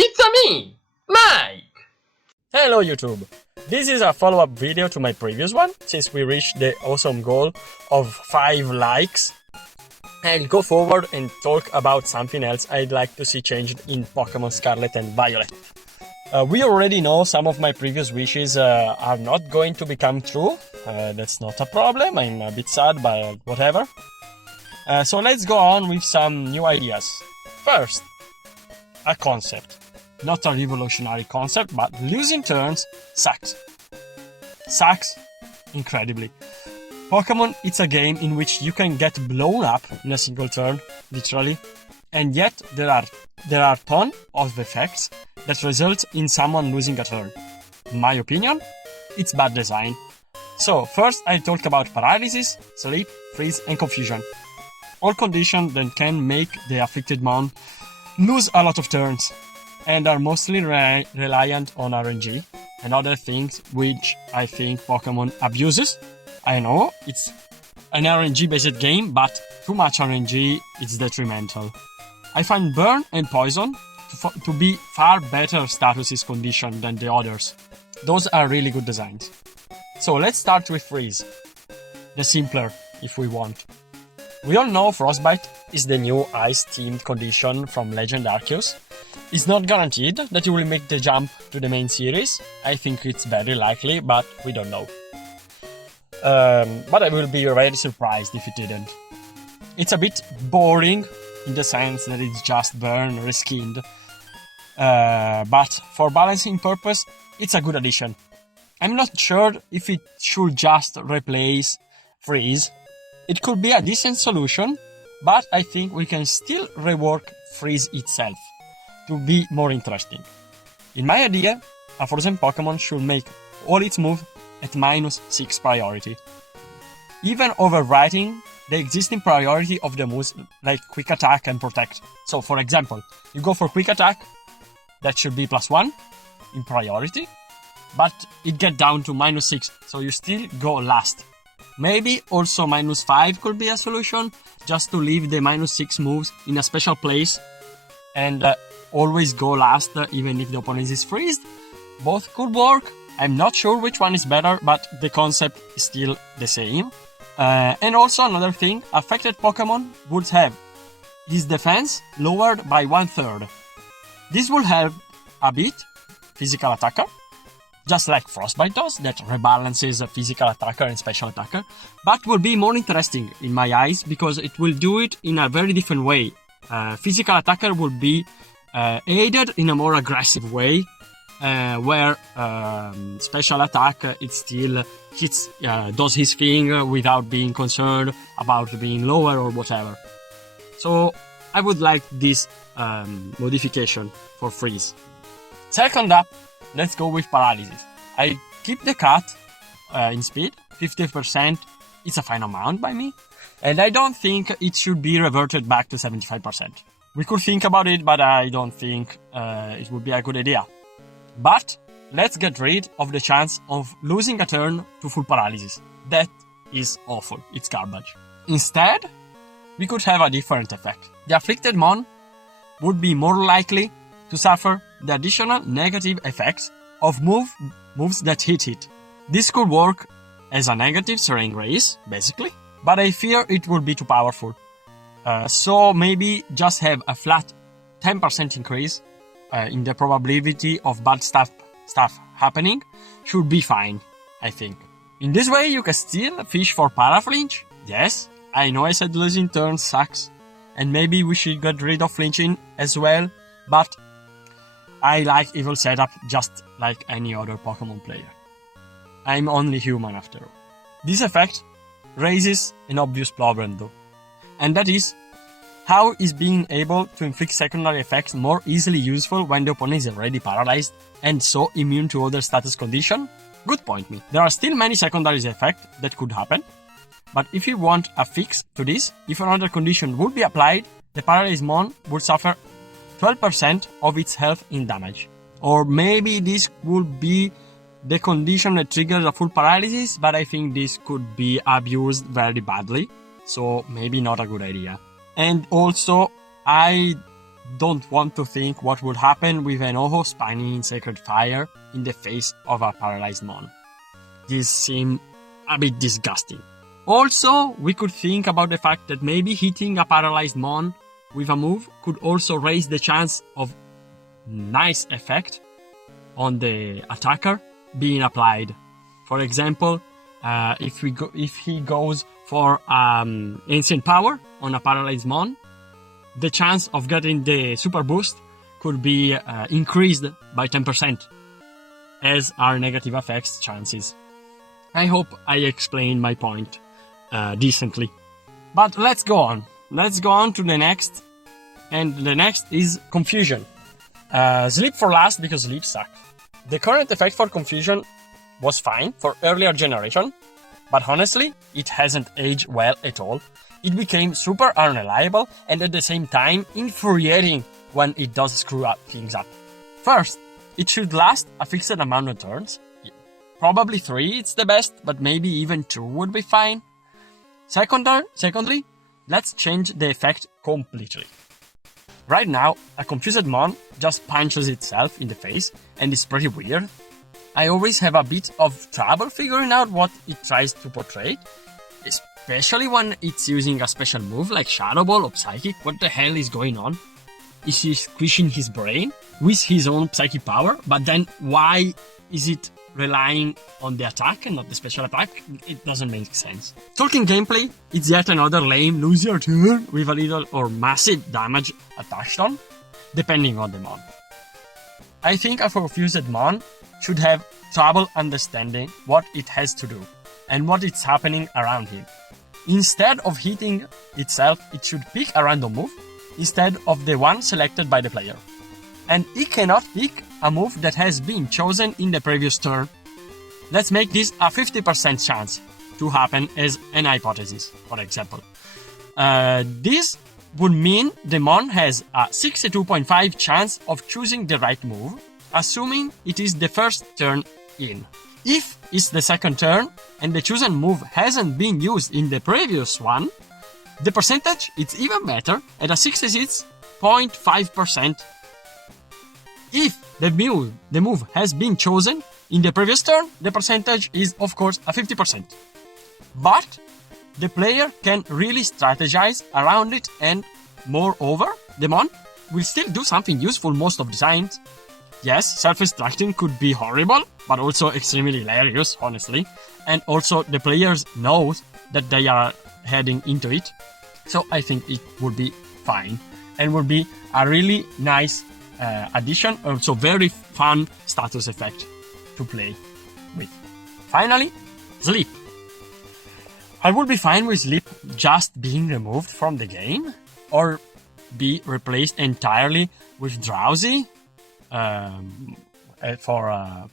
It's a me, Mike! Hello YouTube! This is a follow-up video to my previous one, since we reached the awesome goal of 5 likes. I'll go forward and talk about something else I'd like to see changed in Pokemon Scarlet and Violet. We already know some of my previous wishes are not going to become true. That's not a problem, I'm a bit sad, but whatever. So let's go on with some new ideas. First, a concept. Not a revolutionary concept, but losing turns sucks. Sucks incredibly. Pokemon, it's a game in which you can get blown up in a single turn, literally, and yet there are ton of effects that result in someone losing a turn. In my opinion, it's bad design. So first I'll talk about paralysis, sleep, freeze and confusion. All conditions that can make the afflicted mon lose a lot of turns, and are mostly reliant on RNG and other things which I think Pokemon abuses. I know, it's an RNG based game, but too much RNG is detrimental. I find Burn and Poison to be far better statuses condition than the others. Those are really good designs. So let's start with Freeze. The simpler, if we want. We all know Frostbite is the new ice-themed condition from Legend Arceus. It's not guaranteed that it will make the jump to the main series. I think it's very likely, but we don't know. But I will be very surprised if it didn't. It's a bit boring in the sense that it's just Burn reskinned. But for balancing purpose, it's a good addition. I'm not sure if it should just replace Freeze. It could be a decent solution, but I think we can still rework Freeze itself to be more interesting. In my idea, a frozen Pokemon should make all its moves at -6 priority. Even overwriting the existing priority of the moves like Quick Attack and Protect. So for example, you go for Quick Attack, that should be +1 in priority, but it gets down to -6, so you still go last. Maybe also -5 could be a solution, just to leave the -6 moves in a special place and always go last even if the opponent is freezed. Both could work. I'm not sure which one is better, but the concept is still the same. And also another thing, affected Pokemon would have his defense lowered by 1/3. This will help a bit physical attacker, just like Frostbite does, that rebalances a physical attacker and special attacker, but will be more interesting in my eyes because it will do it in a very different way. Physical attacker will be aided in a more aggressive way, where special attack it still hits, does his thing without being concerned about being lower or whatever. So I would like this modification for Freeze. Second up, let's go with paralysis. I keep the cut in speed, 50%, it's a fine amount by me, and I don't think it should be reverted back to 75%. We could think about it, but I don't think it would be a good idea. But let's get rid of the chance of losing a turn to full paralysis. That is awful, it's garbage. Instead, we could have a different effect. The afflicted mon would be more likely to suffer the additional negative effects of moves that hit it. This could work as a negative Serene Grace, basically, but I fear it would be too powerful. So maybe just have a flat 10% increase in the probability of bad stuff happening should be fine, I think. In this way you can still fish for Paraflinch. Yes, I know I said losing turns sucks, and maybe we should get rid of flinching as well, but I like evil setup just like any other Pokemon player. I'm only human after all. This effect raises an obvious problem though, and that is, how is being able to inflict secondary effects more easily useful when the opponent is already paralyzed and so immune to other status condition? Good point, me. There are still many secondary effects that could happen, but if you want a fix to this, if another condition would be applied, the paralyzed mon would suffer 12% of its health in damage. Or maybe this would be the condition that triggers a full paralysis, but I think this could be abused very badly, so maybe not a good idea. And also, I don't want to think what would happen with an Oho spinning Sacred Fire in the face of a paralyzed Mon. This seems a bit disgusting. Also, we could think about the fact that maybe hitting a paralyzed Mon with a move could also raise the chance of nice effect on the attacker being applied. For example, if he goes for Ancient Power on a paralyzed Mon, the chance of getting the super boost could be increased by 10%, as are negative effects chances. I hope I explained my point decently. But let's go on. Let's go on to the next. And the next is Confusion. Sleep for last because sleep sucks. The current effect for Confusion was fine for earlier generation, but honestly, it hasn't aged well at all. It became super unreliable and at the same time infuriating when it does screw up things up. First, it should last a fixed amount of turns. Probably 3 it's the best, but maybe even 2 would be fine. Secondly, let's change the effect completely. Right now, a confused Mon just punches itself in the face and it's pretty weird. I always have a bit of trouble figuring out what it tries to portray, especially when it's using a special move like Shadow Ball or Psychic. What the hell is going on? Is he squishing his brain with his own psychic power? But then why is it relying on the attack and not the special attack? It doesn't make sense. Talking gameplay, it's yet another lame lose your turn with a little or massive damage attached on, depending on the Mon. I think a confused Mon should have trouble understanding what it has to do and what is happening around him. Instead of hitting itself, it should pick a random move instead of the one selected by the player. And it cannot pick a move that has been chosen in the previous turn. Let's make this a 50% chance to happen as an hypothesis, for example. This would mean the Mon has a 62.5 chance of choosing the right move, assuming it is the first turn in. If it's the second turn and the chosen move hasn't been used in the previous one, the percentage is even better at a 66.5%. If the move has been chosen in the previous turn, the percentage is of course a 50%. But the player can really strategize around it, and moreover, the Mon will still do something useful most of the times. Yes, self-destructing could be horrible, but also extremely hilarious, honestly. And also the players know that they are heading into it. So I think it would be fine and would be a really nice addition, also very fun status effect to play with. Finally, sleep. I would be fine with sleep just being removed from the game or be replaced entirely with drowsy for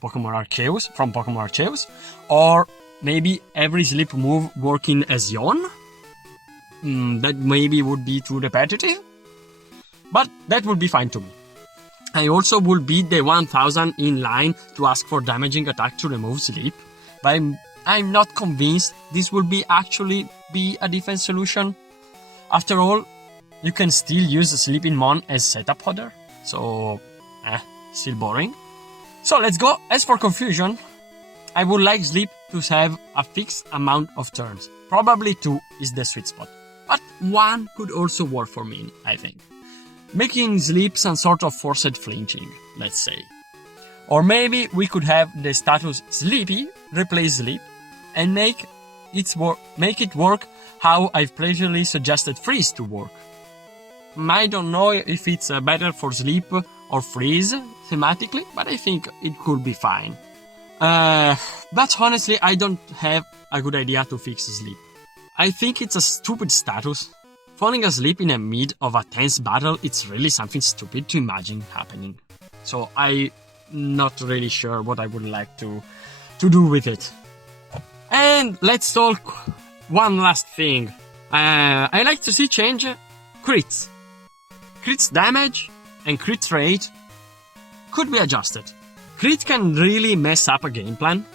Pokemon Arceus, from Pokemon Arceus, or maybe every sleep move working as Yon. That maybe would be too repetitive, but that would be fine to me. I also would be the 1000 in line to ask for damaging attack to remove sleep, but I'm not convinced this will actually be a defense solution. After all, you can still use Sleeping Mon as setup fodder, so still boring. So let's go. As for Confusion, I would like Sleep to have a fixed amount of turns. Probably 2 is the sweet spot, but 1 could also work for me, I think. Making Sleep some sort of forced flinching, let's say. Or maybe we could have the status Sleepy replace Sleep and make it work how I've previously suggested Freeze to work. I don't know if it's better for Sleep or Freeze thematically, but I think it could be fine. But honestly, I don't have a good idea to fix Sleep. I think it's a stupid status. Falling asleep in the mid of a tense battle, it's really something stupid to imagine happening. So I'm not really sure what I would like to do with it. And let's talk one last thing. I like to see change crits. Crits damage and crit rate could be adjusted. Crit can really mess up a game plan.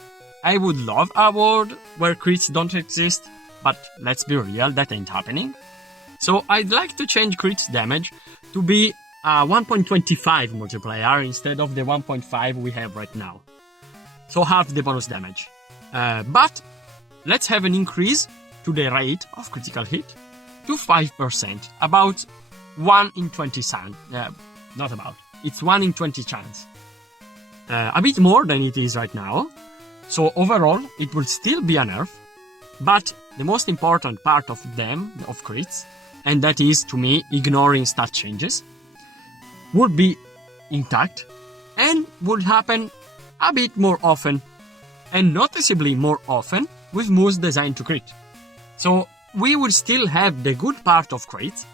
I would love a world where crits don't exist, but let's be real, that ain't happening. So I'd like to change crit damage to be a 1.25 multiplier instead of the 1.5 we have right now. So half the bonus damage. But let's have an increase to the rate of critical hit to 5%. About 1 in 20 chance. Not about. It's 1 in 20 chance. A bit more than it is right now. So overall, it will still be a nerf. But the most important part of them, of crits, and that is, to me, ignoring stat changes, would be intact and would happen a bit more often, and noticeably more often, with moves designed to crit. So we will still have the good part of crits,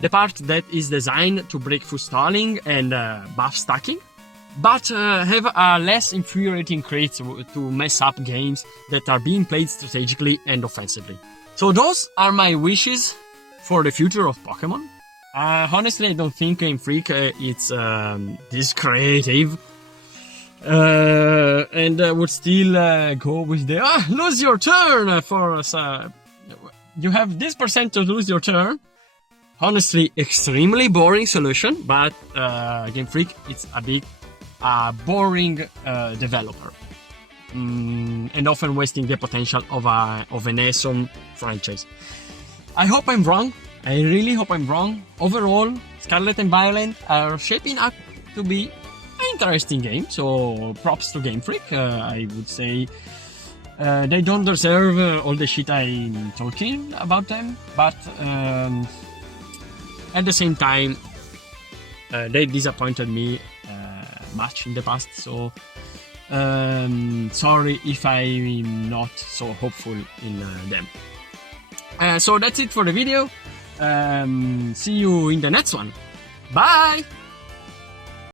the part that is designed to break through stalling and buff stacking, but have a less infuriating crits to mess up games that are being played strategically and offensively. So those are my wishes for the future of Pokemon. Honestly, I don't think Game Freak is this creative. And would still go with the lose your turn for you have this percent to lose your turn. Honestly, extremely boring solution, but Game Freak it's a bit boring developer, and often wasting the potential of an awesome franchise. I hope I'm wrong. I really hope I'm wrong. Overall, Scarlet and Violet are shaping up to be an interesting game, so props to Game Freak. I would say they don't deserve all the shit I'm talking about them, but at the same time, they disappointed me much in the past, so sorry if I'm not so hopeful in them. So that's it for the video. See you in the next one. Bye!